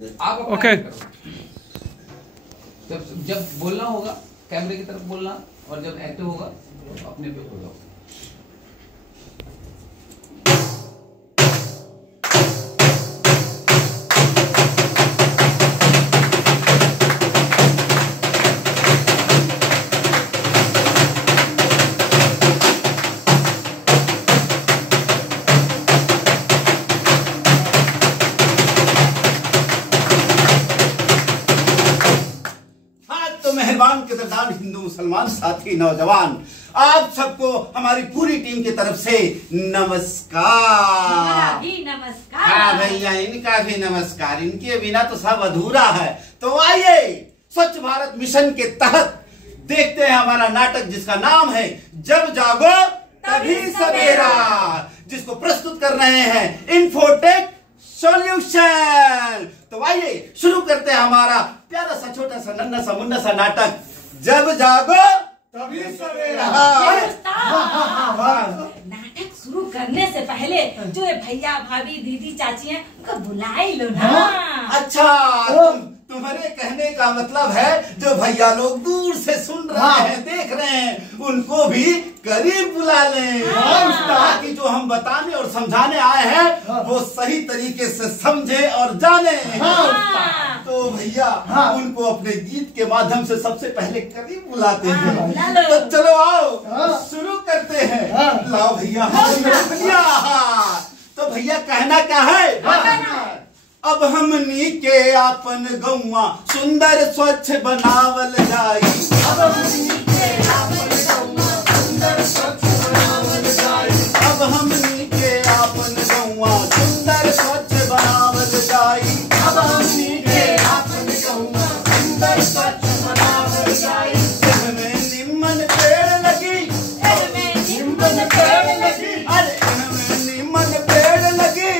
आप ओके। जब बोलना होगा कैमरे की तरफ बोलना, और जब एक्टिव होगा तो अपने पे बोलो। मेहरबान किरदार हिंदू मुसलमान साथी नौजवान, आप सबको हमारी पूरी टीम की तरफ से नमस्कार। नमस्कार। हाँ भैया, इनका भी नमस्कार। इनके बिना तो सब अधूरा है। तो आइए स्वच्छ भारत मिशन के तहत देखते हैं हमारा नाटक जिसका नाम है जब जागो तभी सवेरा, जिसको प्रस्तुत कर रहे हैं इन्फोटेक सॉल्यूशन। तो आइए शुरू करते हैं हमारा प्यारा सा छोटा सा नन्हा सा मुन्ना सा नाटक जब जागो तभी सवेरा। नाटक शुरू करने से पहले जो है भैया भाभी दीदी चाची हैं उनको बुला लो ना। अच्छा, तुम्हारे कहने का मतलब है जो भैया लोग दूर से सुन रहे हैं देख रहे हैं उनको भी करीब बुला लें, ताकि जो हम बताने और समझाने आए हैं वो सही तरीके से समझे और जाने। तो भैया उनको अपने गीत के माध्यम से सबसे पहले करीब बुलाते हैं। तो चलो आओ शुरू करते हैं। लाओ भैया भैया। तो भैया कहना क्या है? अब हमनी के आपन गौवा सुंदर स्वच्छ बनावल जाई। अब हमनी के आपन गौवा सुंदर स्वच्छ बनावल जाई। अब हमनी के आपन गौवा सुंदर स्वच्छ बनावल जाई। अब हमनी के आपन गौवा सुंदर स्वच्छ बनावल जाई। इनमें निम्न पेड़ लगी, इनमें निम्न पेड़ लगी, अरे इनमें निम्न पेड़ लगी,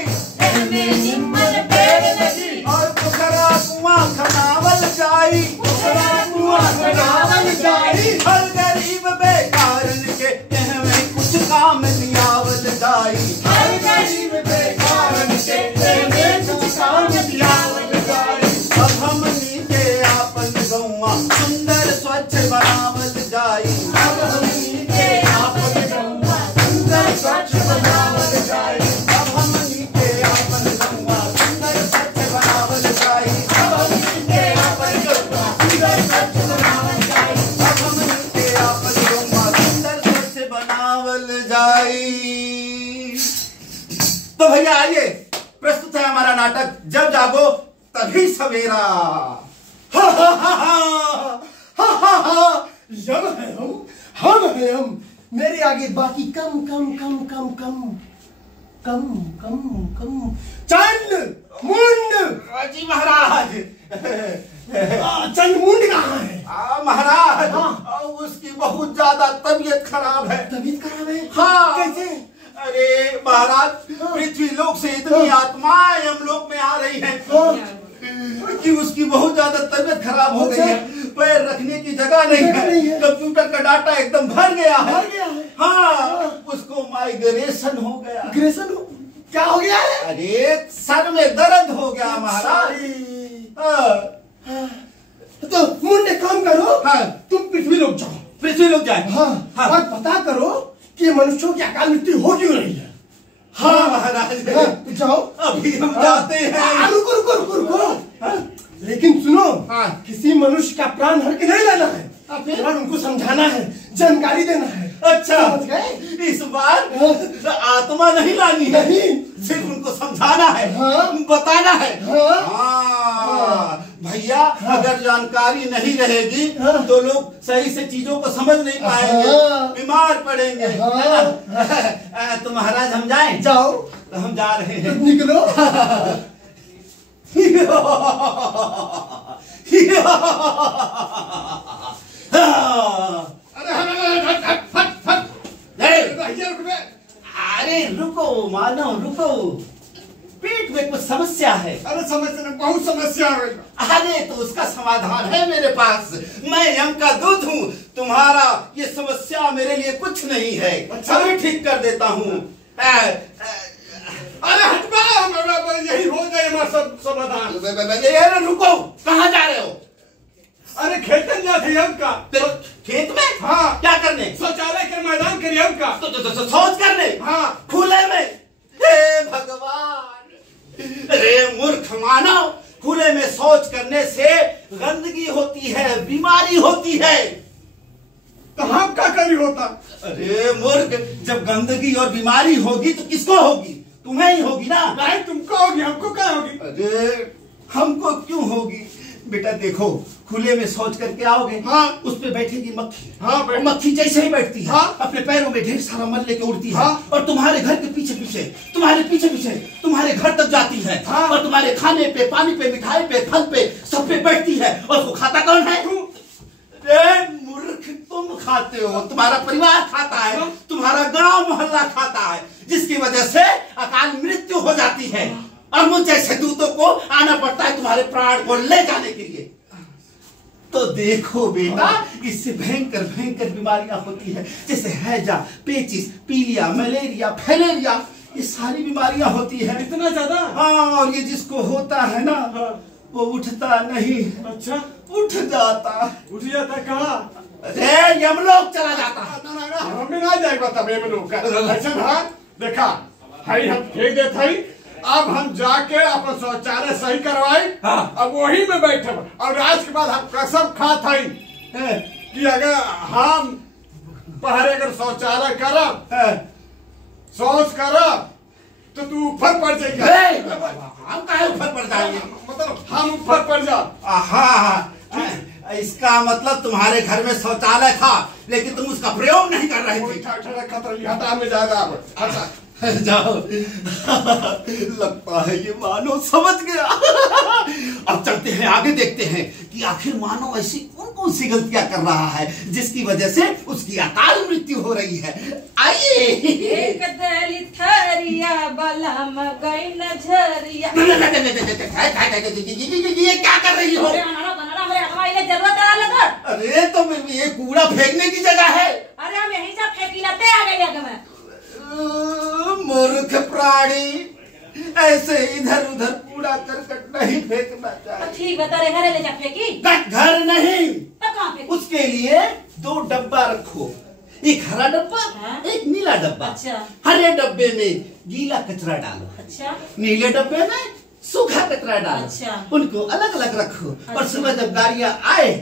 इनमें निम्न पेड़ लगी, और पोखरा कुआं खनावल जाई, पोखरा कुआं खनावल जाई। हर गरीब बेकारन के इनमें कुछ काम लियावल जाई। हर गरीब बेकारन के इनमें कुछ काम लियावल जाई। अब हमनी के आपन गौवा सुंदर स्वच्छ बनावल जाई। अब हमनी के आपन गौवा सुंदर स्वच्छ बनावल जाई। अब हमनी के आपन गौवा सुंदर स्वच्छ बनावल जाई। अब हमनी के आपन गौवा सुंदर स्वच्छ बनावल जाई। अब हमनी के आपन गौवा सुंदर स्वच्छ बनावल जाई। तो भैया आइए, प्रस्तुत है हमारा नाटक जब जागो तभी सवेरा। हा हा हा हा हा हा, यम है हम है हम। मेरे आगे बाकी कम कम कम कम कम कम कम कम। चंद मुंड जी महाराज। चंद मुंड कहाँ है? महाराज उसकी बहुत ज्यादा तबीयत खराब है। तबीयत खराब है? हाँ। कैसे? अरे महाराज, पृथ्वी लोक से इतनी आत्माएं हम लोक में आ रही हैं कि उसकी बहुत ज्यादा तबीयत खराब हो गई है। पैर रखने की जगह नहीं है। कंप्यूटर का डाटा एकदम भर गया है। हाँ, उसको माइग्रेशन हो गया। ग्रेशन क्या हो गया है? अरे सर में दर्द हो गया महाराज। तो मुंडे काम करो। हाँ, तुम पृथ्वी लोग जाओ। पृथ्वी लोग जाए। हाँ, और पता करो कि मनुष्यों की अकाल मृत्यु हो क्यों रही है। हाँ महाराज, जाओ अभी हम जाते हैं। रुको रुको रुको रुको। लेकिन सुनो, किसी मनुष्य का प्राण हर के नहीं लेना है। केवल उनको समझाना है, जानकारी देना है। अच्छा, इस बार आत्मा नहीं लानी है, सिर्फ उनको समझाना है, बताना है। भैया, अगर जानकारी नहीं रहेगी तो लोग सही से चीजों को समझ नहीं पाएंगे, बीमार पड़ेंगे। तो महाराज हम जाएं? जाओ। तो हम जा रहे हैं। निकलो। अरे रुको मानव, रुको, पेट में कुछ समस्या है। अरे समस्या, बहुत समस्या है। अरे तो उसका समाधान है मेरे पास। मैं यम का दूध हूँ। तुम्हारा ये समस्या मेरे लिए कुछ नहीं है। अभी ठीक कर देता हूँ। अरे हटवा, यही हो जाए हमारा सब समाधान। ये रुको, कहाँ जा रहे हो? अरे खेतन जाते हम का खेत में? हाँ। क्या करने? शौचालय के मैदान करिए हम का तो शौच करने? हाँ। खुले में? हे भगवान, अरे मूर्ख मानव, खुले में शौच करने से गंदगी होती है, बीमारी होती है। तो हम क्या करी होता? अरे मूर्ख, जब गंदगी और बीमारी होगी तो किसको होगी? तुम्हें ही होगी ना। नहीं, तुमको होगी, हमको क्या होगी? अरे हमको क्यों होगी? बेटा देखो, खुले में शौच करके आओगे, हाँ। उस पे बैठेगी मक्खी। हाँ, और मक्खी जैसे ही बैठती है, हाँ। अपने पैरों में ढेर सारा मल लेके उड़ती है, हाँ। और तुम्हारे घर के पीछे पीछे, तुम्हारे पीछे पीछे तुम्हारे घर तक जाती है, हाँ। और तुम्हारे खाने पे, पानी पे, मिठाई पे, फल पे, सब पे बैठती है, और उसको खाता कौन है? अरे मूर्ख, तुम खाते हो, तुम्हारा परिवार खाता है, तुम्हारा गांव मोहल्ला खाता है, जिसकी वजह से अकाल मृत्यु हो जाती है, और मुझ जैसे दूतों को आना पड़ता है तुम्हारे प्राण को ले जाने के लिए। तो देखो बेटा, इससे भयंकर भयंकर बीमारियां होती है, जैसे हैजा, पेचिस, पीलिया, मलेरिया, फैलेरिया, ये सारी बीमारियां होती है। इतना ज्यादा? हाँ, और ये जिसको होता है ना, वो उठता नहीं। अच्छा, उठ जाता। उठ जाता कहाँ? अरे यमलोक चला जाता। हमें ना जाएगा तब ये लोग ऐसा ना देखा है, हम फेंक देते हैं। अब हम जाके अपना शौचालय सही करवाए, हाँ। अब वही में बैठे, और आज के बाद हम कसम खात है कि अगर हम पहले अगर शौचालय करब, शौच करब, तो तू ऊपर पड़ जाएगा। हम काहे ऊपर पड़ जाएंगे? मतलब हम ऊपर पड़ जा। हाँ, इसका मतलब तुम्हारे घर में शौचालय था, लेकिन तुम उसका प्रयोग नहीं कर रहे थे। हटा में जाएगा अब, हटा। जाओ। लगता है ये मानव समझ गया। अब चलते हैं आगे, देखते हैं कि आखिर मानव ऐसी कौन कौन सी गलतियां कर रहा है जिसकी वजह से उसकी अकाल मृत्यु हो रही है। आइए। एक दलित थरिया बलम गई नजरिया। ये क्या कर रही हो? अरे बनाना बनाना, मेरे हमारे जरूरत है लगा। अरे तो ये कूड़ा फेंकने की जगह है। अरे हम यहीं से फेंकी लाते आ गए आगे में। मूर्ख प्राणी, ऐसे इधर उधर कूड़ा करकट नहीं फेंकना चाहिए। ठीक बता रहे, घरे ले जा फेंकी। घर नहीं, तब कहाँ फेंकी? उसके लिए 2 डब्बा रखो, एक हरा डब्बा, हाँ? एक नीला डब्बा। अच्छा। हरे डब्बे में गीला कचरा डालो, अच्छा। नीले डब्बे में सूखा कचरा डालो। अच्छा। उनको अलग अलग रखो, और अच्छा। सुबह जब गाड़ियां आए,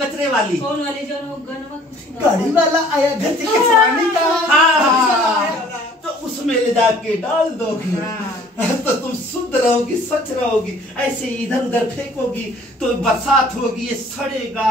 कचरे वाली, कौन वाली जो गनवा कुछ गाड़ी वाला आया घर से कचराने का। हाँ, तो उसमें ले जाके डाल दोगी, तो तुम शुद्ध रहोगी, स्वच्छ रहोगी। ऐसे इधर उधर फेंकोगी तो बरसात होगी, ये सड़ेगा।